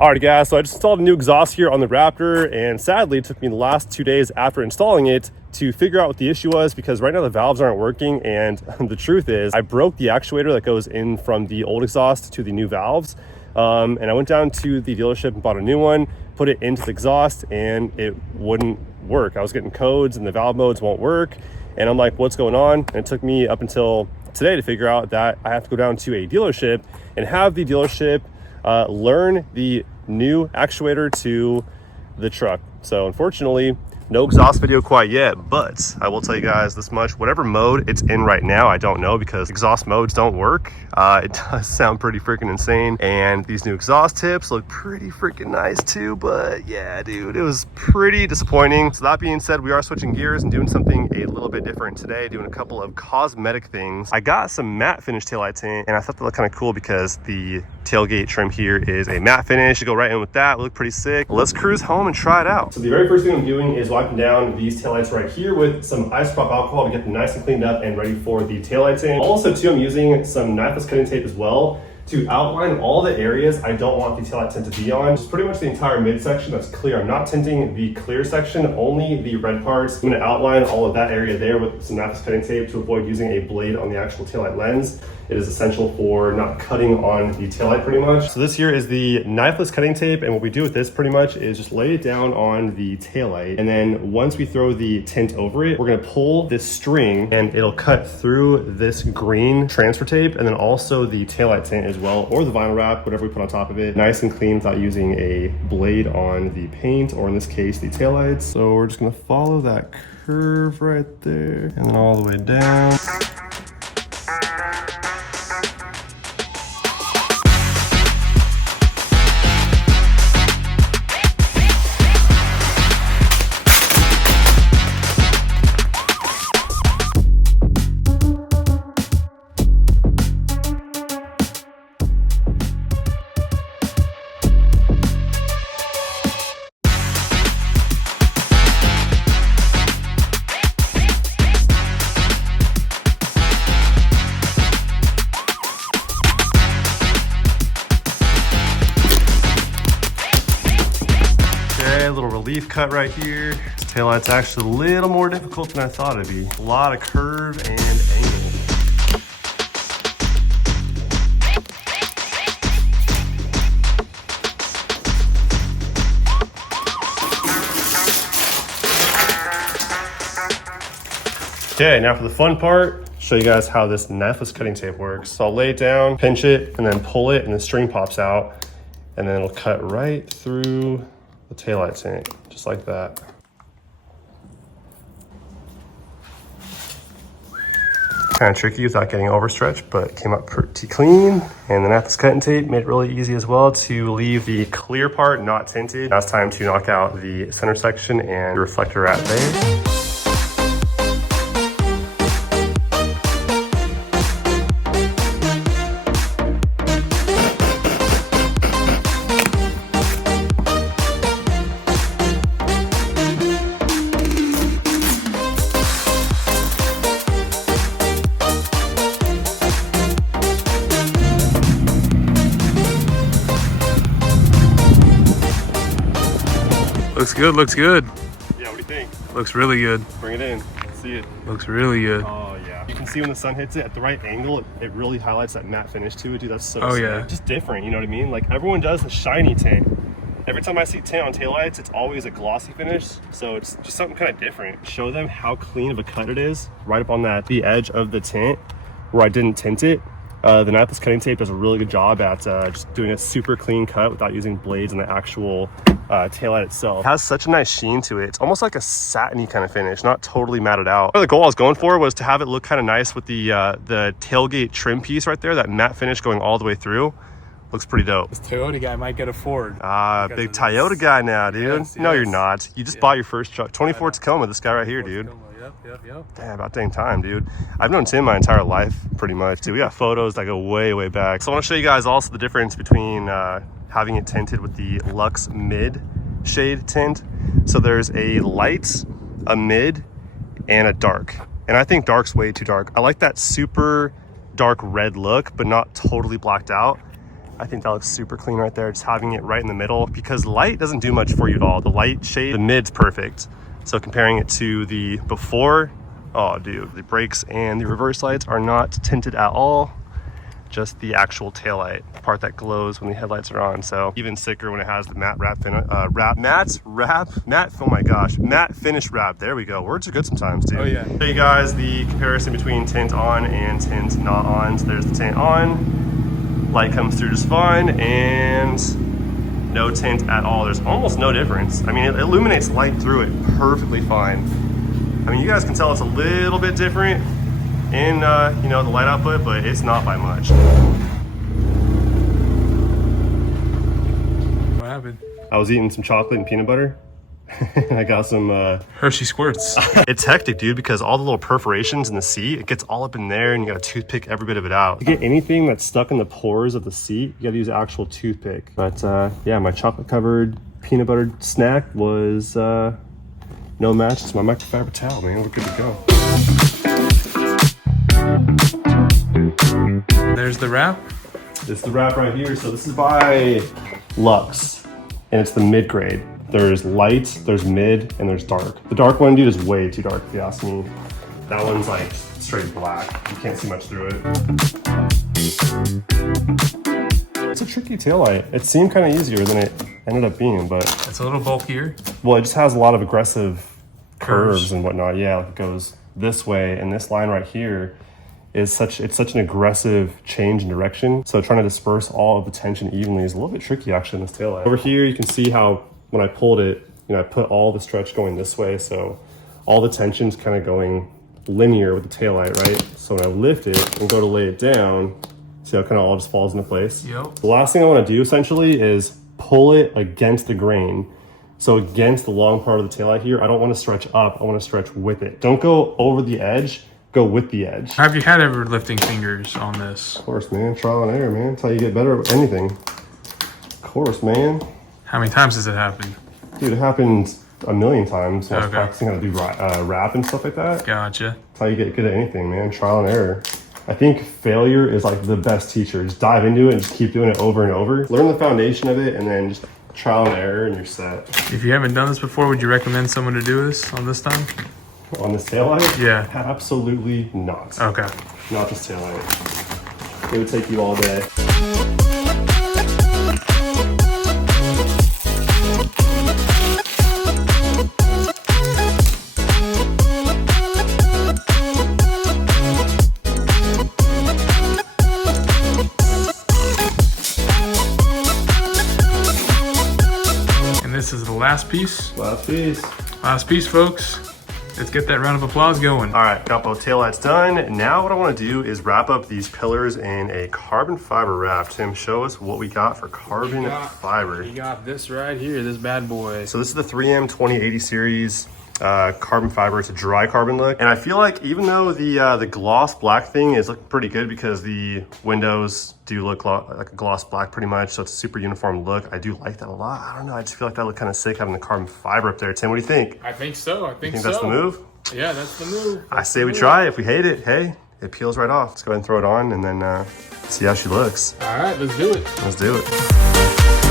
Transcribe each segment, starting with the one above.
Alright guys, so I just installed a new exhaust here on the Raptor, and sadly it took me the last 2 days after installing it to figure out what the issue was, because right now the valves aren't working. And the truth is I broke the actuator that goes in from the old exhaust to the new valves, and I went down to the dealership and bought a new one, put it into the exhaust, and it wouldn't work. I was getting codes and the valve modes won't work, and I'm like, what's going on? And it took me up until today to figure out that I have to go down to a dealership and have the dealership learn the new actuator to the truck. So unfortunately, no exhaust video quite yet, but I will tell you guys this much: whatever mode it's in right now, I don't know, because exhaust modes don't work. It does sound pretty freaking insane, and these new exhaust tips look pretty freaking nice too, but yeah dude, it was pretty disappointing. So that being said, we are switching gears and doing something a little bit different today, doing a couple of cosmetic things. I got some matte finish taillight tint, and I thought that looked kind of cool because the tailgate trim here is a matte finish. You go right in with that, look pretty sick. Let's cruise home and try it out. So the very first thing I'm doing is wiping down these taillights right here with some isopropyl alcohol to get them nice and cleaned up and ready for the taillight tint. Also too, I'm using some knifeless cutting tape as well to outline all the areas I don't want the taillight tint to be on. Just pretty much the entire midsection that's clear. I'm not tinting the clear section, only the red parts. I'm gonna outline all of that area there with some knifeless cutting tape to avoid using a blade on the actual taillight lens. It is essential for not cutting on the taillight pretty much. So this here is the knifeless cutting tape, and what we do with this pretty much is just lay it down on the taillight, and then once we throw the tint over it, we're gonna pull this string and it'll cut through this green transfer tape, and then also the taillight tint as well, or the vinyl wrap, whatever we put on top of it, nice and clean without using a blade on the paint, or in this case, the taillights. So we're just gonna follow that curve right there, and then all the way down. Little relief cut right here. This taillight's actually a little more difficult than I thought it'd be. A lot of curve and angle. Okay, now for the fun part, show you guys how this knifeless cutting tape works. So I'll lay it down, pinch it, and then pull it, and the string pops out, and then it'll cut right through the taillight tint, just like that. Kind of tricky without getting overstretched, but it came up pretty clean. And the knifeless cutting tape made it really easy as well to leave the clear part not tinted. Now it's time to knock out the center section and the reflector wrap there. Looks good, looks good. Yeah, what do you think? Looks really good. Bring it in, see it. Looks really good. Oh yeah. You can see when the sun hits it at the right angle, it really highlights that matte finish to it, dude. That's so sick. Yeah. Just different, you know what I mean? Like everyone does the shiny tint. Every time I see tint on taillights, it's always a glossy finish. So it's just something kind of different. Show them how clean of a cut it is right up on the edge of the tint where I didn't tint it. The knifeless cutting tape does a really good job at just doing a super clean cut without using blades on the actual taillight itself. It has such a nice sheen to it. It's almost like a satiny kind of finish, not totally matted out. The goal I was going for was to have it look kind of nice with the tailgate trim piece right there, that matte finish going all the way through. Looks pretty dope. This Toyota guy might get a Ford. Big Toyota guy now, dude. Yes, no, yes. you're not. You just bought your first truck. 24 Tacoma, this guy right here, dude. Yep. Damn, about dang time, dude. I've known Tim my entire life, pretty much. Dude, we got photos that go way, way back. So I want to show you guys also the difference between having it tinted with the Luxe Mid shade tint. So there's a light, a mid, and a dark. And I think dark's way too dark. I like that super dark red look, but not totally blacked out. I think that looks super clean right there. Just having it right in the middle, because light doesn't do much for you at all. The light shade, the mid's perfect. So comparing it to the before, oh dude, the brakes and the reverse lights are not tinted at all. Just the actual taillight, the part that glows when the headlights are on. So even sicker when it has the matte matte finish wrap. There we go. Words are good sometimes, dude. Oh yeah. Show you guys the comparison between tint on and tint not on. So there's the tint on, light comes through just fine, and no tint at all. There's almost no difference. I mean, it illuminates light through it perfectly fine. I mean, you guys can tell it's a little bit different in you know, the light output, but it's not by much. What happened? I was eating some chocolate and peanut butter. I got some Hershey squirts. It's hectic, dude, because all the little perforations in the seat, it gets all up in there, and you gotta toothpick every bit of it out. To get anything that's stuck in the pores of the seat, you gotta use an actual toothpick. But yeah, my chocolate covered peanut butter snack was no match to my microfiber towel, man. We're good to go. There's the wrap. This is the wrap right here. So this is by Lux, and it's the mid-grade. There's light, there's mid, and there's dark. The dark one, dude, is way too dark if you ask me. That one's like straight black. You can't see much through it. It's a tricky taillight. It seemed kind of easier than it ended up being, but It's a little bulkier. well, it just has a lot of aggressive curves and whatnot. Yeah, like it goes this way, and this line right here is such an aggressive change in direction. So trying to disperse all of the tension evenly is a little bit tricky actually in this taillight. Over here, you can see how when I pulled it, you know, I put all the stretch going this way, so all the tension's kind of going linear with the taillight, right? So when I lift it and go to lay it down, see how it kind of all just falls into place? Yep. The last thing I want to do essentially is pull it against the grain. So against the long part of the taillight here, I don't want to stretch up, I want to stretch with it. Don't go over the edge, go with the edge. Have you had ever lifting fingers on this? Of course, man, trial and error, man. That's how you get better at anything. Of course, man. How many times has it happened? Dude, it happened a million times when I was Okay. practicing how to do rap and stuff like that. Gotcha. That's how you get good at anything, man. Trial and error. I think failure is like the best teacher. Just dive into it and just keep doing it over and over. Learn the foundation of it and then just trial and error and you're set. If you haven't done this before, would you recommend someone to do this on this time? On this taillight? Yeah. Absolutely not. Okay. Not this taillight. It would take you all day. This is the last piece. Last piece. Last piece, folks. Let's get that round of applause going. All right, got both taillights done. Now what I want to do is wrap up these pillars in a carbon fiber wrap. Tim, show us what we got for carbon fiber. You got this right here, this bad boy. So this is the 3M 2080 series carbon fiber. It's a dry carbon look. And I feel like even though the gloss black thing is looking pretty good because the windows do look like a gloss black pretty much, so it's a super uniform look. I do like that a lot. I don't know, I just feel like that looked kind of sick having the carbon fiber up there. Tim, what do you think? I think so, I think You think so. that's the move? Yeah, that's the move. I say we try it. If we hate it, hey, it peels right off. Let's go ahead and throw it on and then see how she looks. All right, let's do it. Let's do it.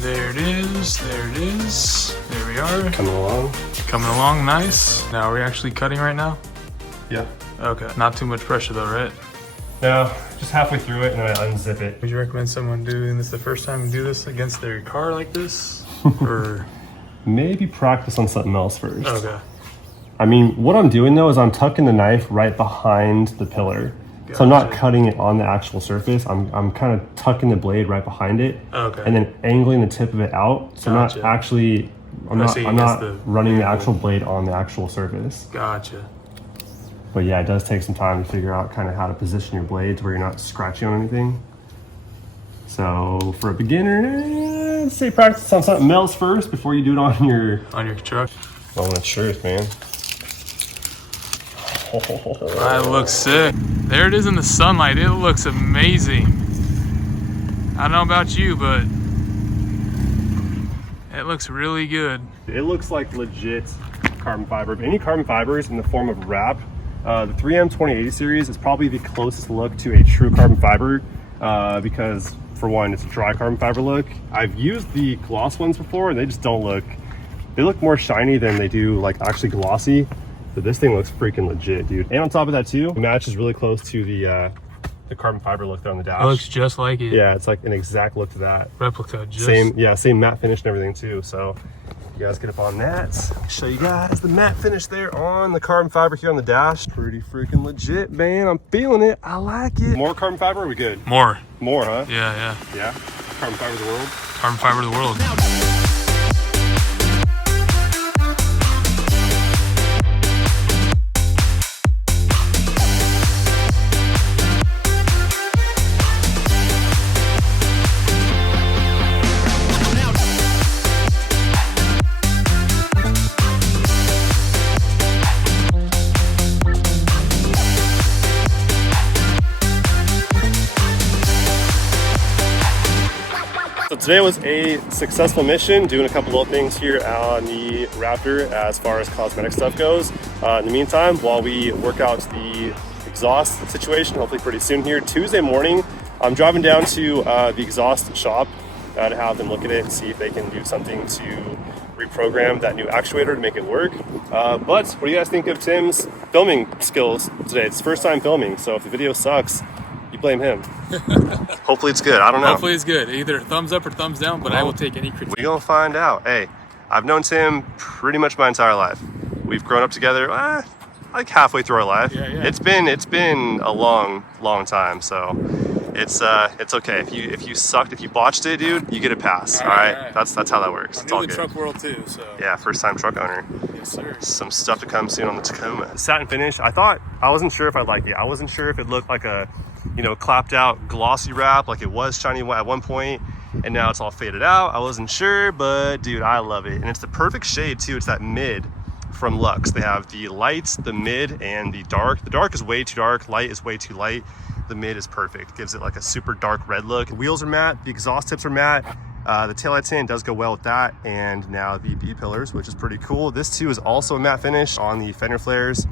There it is, there it is. There we are. Coming along. Coming along nice. Now, are we actually cutting right now? Yeah. Okay, not too much pressure though, right? No, just halfway through it and then I unzip it. Would you recommend someone doing this the first time and do this against their car like this? Or, Maybe practice on something else first. okay. I mean, what I'm doing though is I'm tucking the knife right behind the pillar. So I'm not Gotcha. cutting it on the actual surface. I'm kind of tucking the blade right behind it. Okay. And then angling the tip of it out. So Gotcha. I'm not actually, I'm Pressing not against the running the vehicle. actual blade on the actual surface. Gotcha. But yeah, it does take some time to figure out kind of how to position your blade to where you're not scratching on anything. So for a beginner, I'd say practice on something else first before you do it on your truck. moment of truth, man. That looks sick. There it is in the sunlight. It looks amazing. I don't know about you, but it looks really good. It looks like legit carbon fiber. If any carbon fibers in the form of wrap The 3M 2080 series is probably the closest look to a true carbon fiber because, for one, it's a dry carbon fiber look. I've used the gloss ones before and they just don't look, they look more shiny than they do like actually glossy. But this thing looks freaking legit, dude. And on top of that too, it matches really close to the carbon fiber look there on the dash. It looks just like it. Yeah, it's like an exact look to that. Replica, just same matte finish and everything too. So you guys get up on that. Show you guys the matte finish there on the carbon fiber here on the dash. Pretty freaking legit, man. I'm feeling it. I like it. More carbon fiber, or are we good? More, huh? yeah. Carbon fiber of the world. Carbon fiber of the world. So today was a successful mission, doing a couple little things here on the Raptor as far as cosmetic stuff goes. In the meantime, while we work out the exhaust situation, hopefully pretty soon here, Tuesday morning, I'm driving down to the exhaust shop to have them look at it and see if they can do something to reprogram that new actuator to make it work. But what do you guys think of Tim's filming skills today? It's first time filming, so if the video sucks, you blame him. Hopefully it's good. I don't know. Hopefully it's good. Either thumbs up or thumbs down, but I will take any critique. We're gonna find out. Hey, I've known Tim pretty much my entire life. We've grown up together like halfway through our life. Yeah. It's been a long time, so it's okay. If you sucked, if you botched it, dude, you get a pass. All right. That's how that works. It's all I'm new good. to the truck world too, so. Yeah, first time truck owner. Yes, sir. Some stuff to come soon on the Tacoma. Satin finish. I wasn't sure if I'd like it. I wasn't sure if it looked like a, clapped out glossy wrap like it was shiny white at one point, and now it's all faded out. I wasn't sure, but dude, I love it. And it's the perfect shade too. It's that mid from Luxe. They have the lights, the mid, and the dark. The dark is way too dark, light is way too light. The mid is perfect. Gives it like a super dark red look. The wheels are matte, the exhaust tips are matte. The taillight tint does go well with that, and now the B-pillars, which is pretty cool. This too is also a matte finish on the fender flares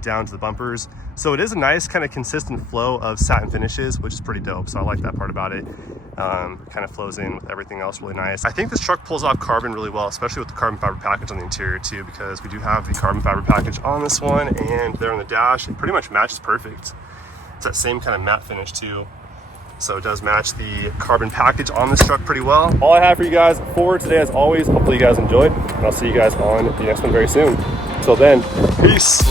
down to the bumpers. So it is a nice kind of consistent flow of satin finishes, which is pretty dope. So I like that part about it. Kind of flows in with everything else really nice. I think this truck pulls off carbon really well, especially with the carbon fiber package on the interior too, because we do have the carbon fiber package on this one, and there on the dash, it pretty much matches perfect. It's that same kind of matte finish too. So it does match the carbon package on this truck pretty well. All I have for you guys for today, as always, hopefully you guys enjoyed, and I'll see you guys on the next one very soon. Until then, peace.